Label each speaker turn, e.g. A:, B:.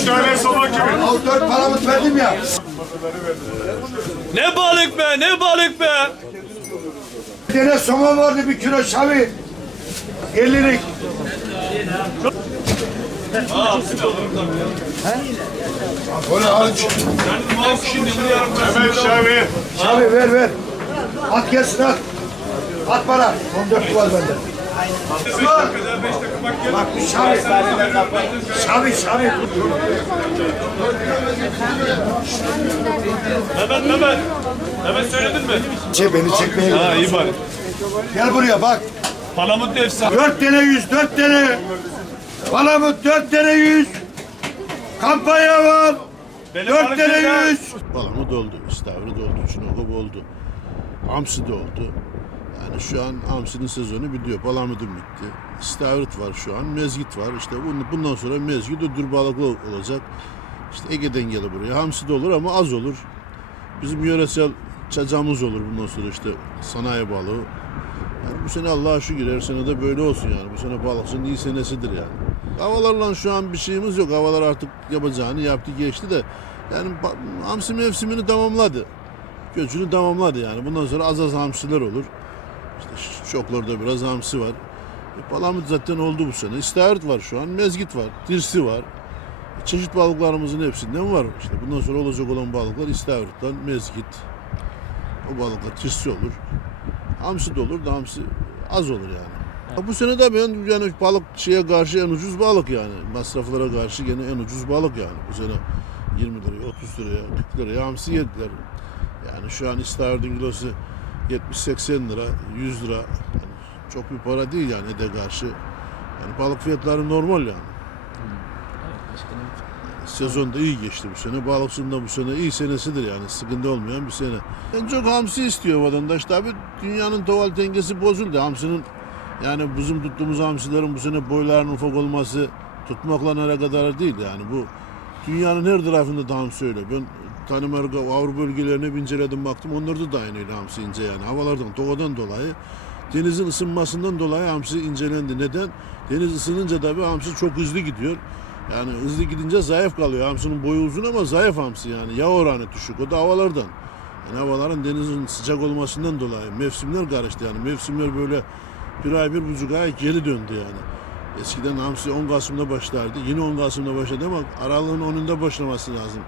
A: Üç tane somon kimin?
B: Al dört paramı verdim ya.
C: Ne balık be ne balık be.
B: Bir tane somon vardı bir kilo şavi. 50 liralık. Öyle aç.
A: Hemen Şavi.
B: Şavi ver ver. At gelsin at. At bana. 14 var bende. Bak bir şavi. Şavi şavi.
C: Mehmet Mehmet. Mehmet söyledin mi?
B: Şey beni çekmeye
C: Ha iyi bari.
B: Gel buraya bak.
C: Palamut efsane.
B: Dört tane yüz, dört tane. Palamut dört tane yüz. Kampanya var.
C: Benim
B: Dört tane yüz.
D: Palamut oldu, istavrit oldu, çinokop oldu. Hamsi de oldu. Yani şu an hamsinin sezonu bitiyor. Palamut'un bitti. İstavrit var şu an, mezgit var. İşte bun- bundan sonra mezgit ödül balıklı olacak. İşte Ege'den gelir buraya. Hamsi de olur ama az olur. Bizim yöresel çacağımız olur bundan sonra işte sanayi balığı. Yani bu sene Allah'a şükür her sene de böyle olsun yani. Bu sene balıkçının iyi senesidir yani. Havalarla şu an bir şeyimiz yok. Havalar artık yapacağını yaptı geçti de. Yani hamsi mevsimini tamamladı. Göçünü tamamladı yani. Bundan sonra az az hamsiler olur. İşte şoklarda biraz hamsi var. E, palamut zaten oldu bu sene. İstavrit var şu an. Mezgit var. Dirsi var. E, çeşit balıklarımızın hepsinden var. İşte bundan sonra olacak olan balıklar istavritler, mezgit. O balıklar tirsi olur. Hamsi de olur da hamsi az olur yani. Ha, Bu sene de ben yani balık şeye karşı en ucuz balık yani. Masraflara karşı gene en ucuz balık yani. Bu sene 20 liraya, 30 liraya, 40 liraya hamsi yediler. Yani şu an istavritin kilosu 70-80 lira, 100 lira. Yani çok bir para değil yani ede karşı. Yani balık fiyatları normal yani. Sezon da iyi geçti bu sene. Balıkçının da bu sene iyi senesidir yani. Sıkıntı olmayan bir sene. En çok hamsi istiyor vatandaş. Tabi dünyanın toval dengesi bozuldu. Hamsinin yani bizim tuttuğumuz hamsilerin bu sene boylarının ufak olması tutmakla alakadar değil yani. Bu dünyanın her tarafında da hamsi öyle. Ben Danimarka, Avrupa bölgelerine bir inceledim baktım. Onlarda da aynıydı hamsi ince yani. Havalardan, doğadan dolayı denizin ısınmasından dolayı hamsi incelendi. Neden? Deniz ısınınca tabii hamsi çok hızlı gidiyor. Yani hızlı gidince zayıf kalıyor. Hamsinin boyu uzun ama zayıf hamsi yani. Yağ oranı düşük. O da havalardan. Yani havaların denizin sıcak olmasından dolayı mevsimler karıştı yani. Mevsimler böyle bir ay, bir buçuk ay geri döndü yani. Eskiden hamsi 10 Kasım'da başlardı. Yine 10 Kasım'da başladı ama aralığın 10'unda başlaması lazım.